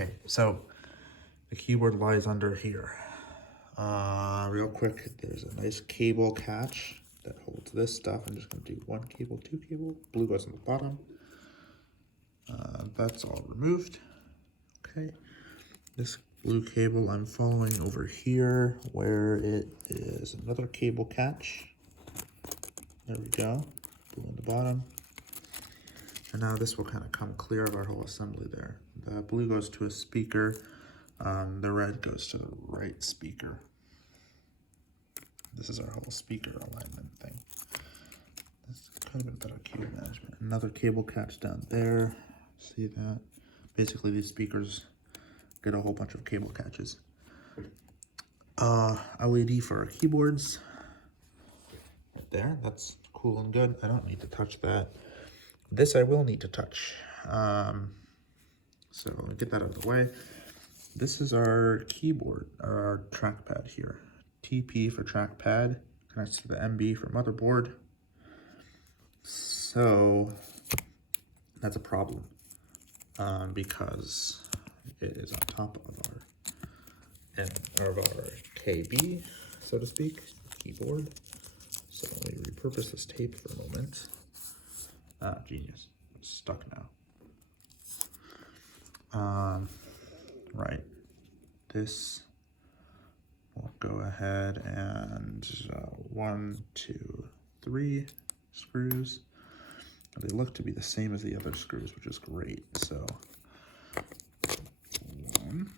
Okay, so the keyboard lies under here. Real quick, there's a nice cable catch that holds this stuff. I'm just gonna do one cable, two cable. Blue goes on the bottom. That's all removed. Okay, this blue cable I'm following over here where it is another cable catch. There we go, blue on the bottom. And now this will kind of come clear of our whole assembly there. The blue goes to a speaker, the red goes to the right speaker. This is our whole speaker alignment thing. That's kind of a better cable management. Another cable catch down there, see that? Basically these speakers get a whole bunch of cable catches. LED for our keyboards, right there, that's cool and good. I don't need to touch that. This I will need to touch. So let me get that out of the way. This is our keyboard, our trackpad here. TP for trackpad, connects to the MB for motherboard. So that's a problem because it is on top of our KB, so to speak, keyboard. So let me repurpose this tape for a moment. Ah, genius. It's stuck now. Right. This will go ahead and 1, 2, 3 screws. They look to be the same as the other screws, which is great. So one.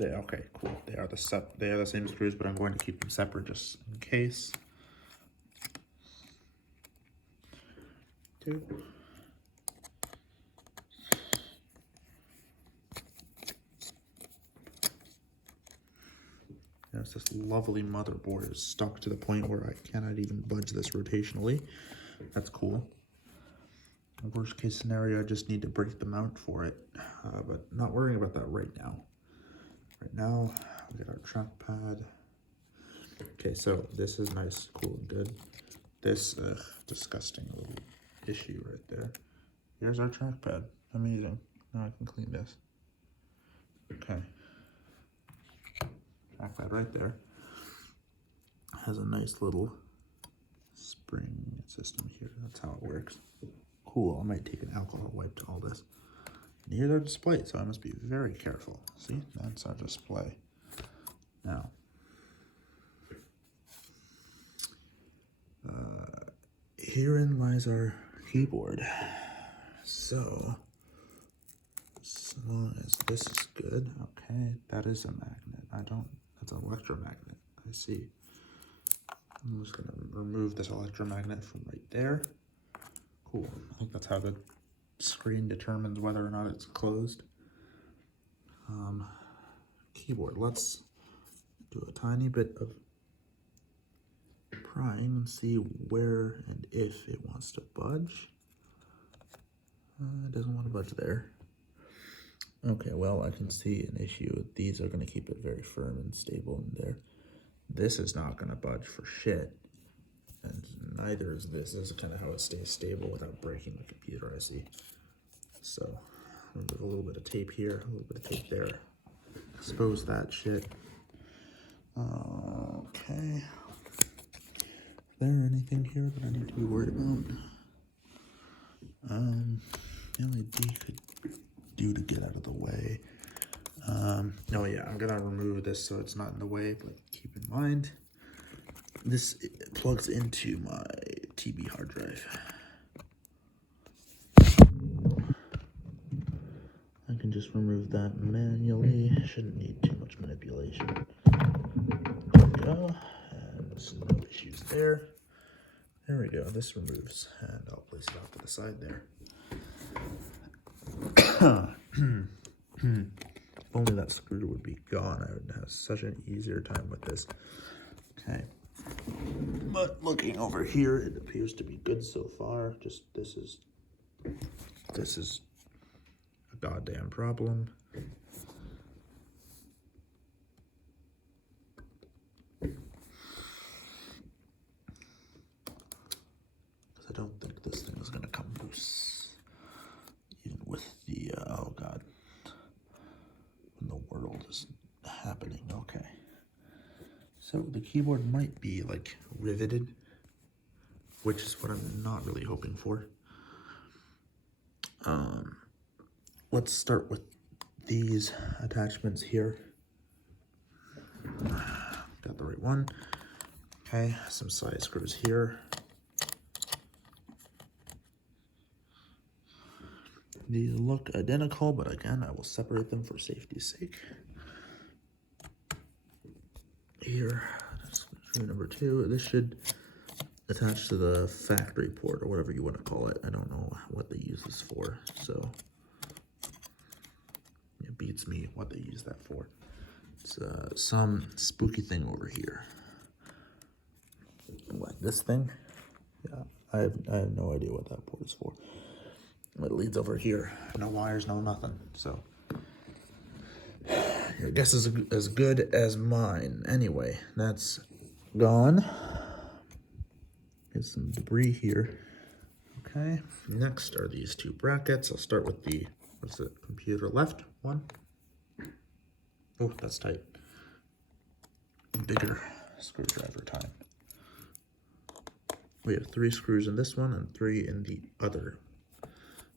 Okay, cool. They are the same screws, but I'm going to keep them separate just in case. 2. There's this lovely motherboard is stuck to the point where I cannot even budge this rotationally. That's cool. Worst case scenario, I just need to break the mount for it, but not worrying about that right now. Right now, we get our trackpad. Okay, so this is nice, cool, and good. This disgusting little issue right there. Here's our trackpad. Amazing. Now I can clean this. Okay. Trackpad right there. Has a nice little spring system here. That's how it works. Cool. I might take an alcohol wipe to all this. And here's our display, so I must be very careful. See, that's our display. Now, herein lies our keyboard. So, as long as this is good, okay, that is a magnet. That's an electromagnet. I see. I'm just gonna remove this electromagnet from right there. Cool. I think that's how the screen determines whether or not it's closed. Keyboard. Let's do a tiny bit of prying and see where and if it wants to budge. It doesn't want to budge there. Okay, well, I can see an issue. These are going to keep it very firm and stable in there. This is not going to budge for shit. And neither is this. This is kind of how it stays stable without breaking the computer, I see. So, remove a little bit of tape here, a little bit of tape there. Expose that shit. Okay. Is there anything here that I need to be worried about? LED could do to get out of the way. Oh yeah, I'm gonna remove this so it's not in the way, but keep in mind, this plugs into my TB hard drive. I can just remove that manually. Shouldn't need too much manipulation. There we go. And there's no issues there. There we go. This removes, and I'll place it off to the side there. If only that screw would be gone, I would have such an easier time with this. Okay. But looking over here, it appears to be good so far. Just this is a goddamn problem. Because I don't think this thing is going to come loose. Even with the, oh God, when the world is happening. Okay. So the keyboard might be like riveted, which is what I'm not really hoping for. Let's start with these attachments here. Got the right one. Okay, some side screws here. These look identical, but again, I will separate them for safety's sake. Here, screw number 2. This should attach to the factory port or whatever you want to call it. I don't know what they use this for, so it beats me what they use that for. It's some spooky thing over here. What, this thing? Yeah, I have no idea what that port is for. It leads over here. No wires, no nothing. So your guess is as good as mine. Anyway, that's gone. Get some debris here. Okay, next are these 2 brackets. I'll start with the, what's it, computer left one. Oh, that's tight. Bigger screwdriver time. We have 3 screws in this one and 3 in the other.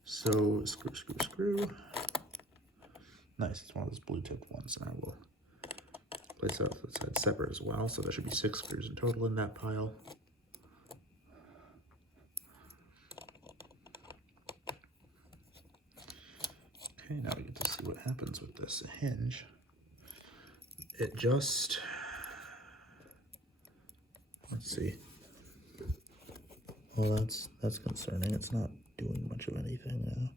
So screw, screw, screw. Nice, it's one of those blue tipped ones, and I will place it off the side separate as well. So there should be 6 screws in total in that pile. Okay, now we get to see what happens with this hinge. It just, let's see. Well, that's concerning. It's not doing much of anything now.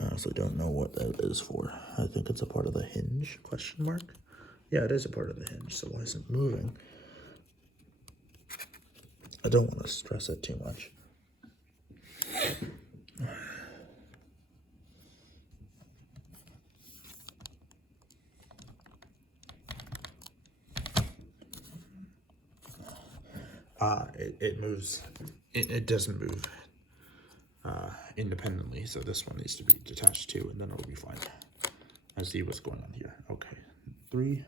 I honestly don't know what that is for. I think it's a part of the hinge, question mark? Yeah, it is a part of the hinge, so why isn't it moving? I don't want to stress it too much. It moves, it doesn't move independently, so this one needs to be detached too, and then it'll be fine. I see what's going on here. Okay, 3,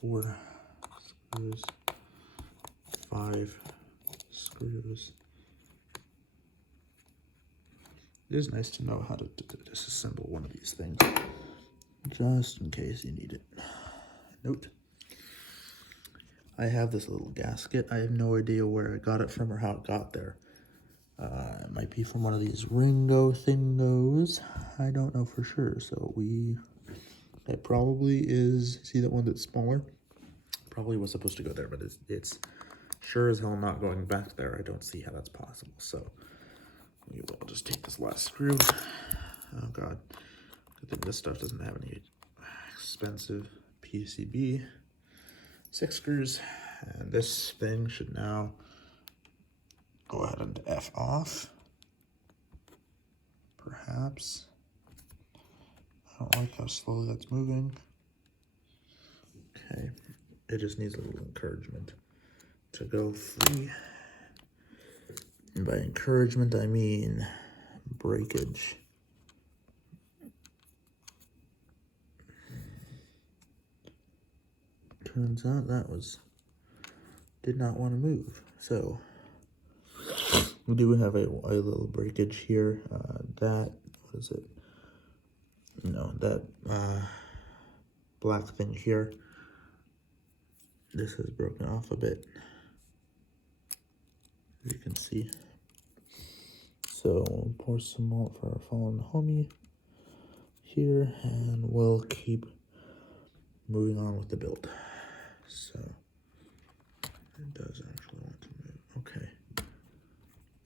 4 screws, 5 screws. It is nice to know how to disassemble one of these things, just in case you need it. Note. I have this little gasket. I have no idea where I got it from or how it got there. It might be from one of these Ringo thingos. I don't know for sure. So it probably is, see that one that's smaller? Probably was supposed to go there, but it's sure as hell not going back there. I don't see how that's possible. So we will just take this last screw. Oh God, good thing this stuff doesn't have any expensive PCB. 6 screws, and this thing should now go ahead and F off. Perhaps. I don't like how slowly that's moving. Okay, it just needs a little encouragement to go free. And by encouragement, I mean breakage. Turns out that did not want to move. So we do have a little breakage here. What is it? No, that black thing here. This has broken off a bit, as you can see. So we'll pour some malt for our fallen homie here, and we'll keep moving on with the build. So it does actually want to move. Okay.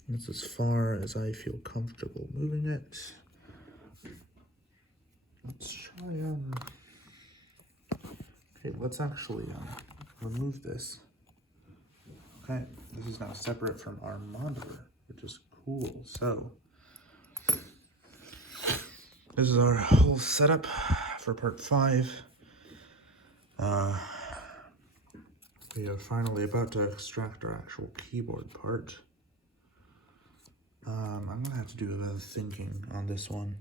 That's as far as I feel comfortable moving it. Let's try, okay, let's actually remove this. Okay, this is now separate from our monitor, which is cool. So this is our whole setup for part 5. We are finally about to extract our actual keyboard part. I'm gonna have to do a bit of thinking on this one.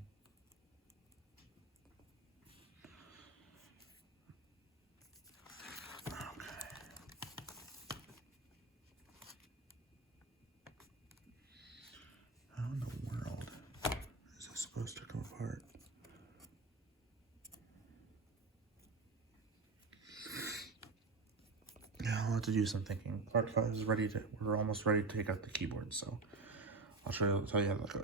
How in the world is this supposed to come apart? Yeah, I'll have to do some thinking. Part 5 is ready to, we're almost ready to take out the keyboard, so I'll tell you how that goes.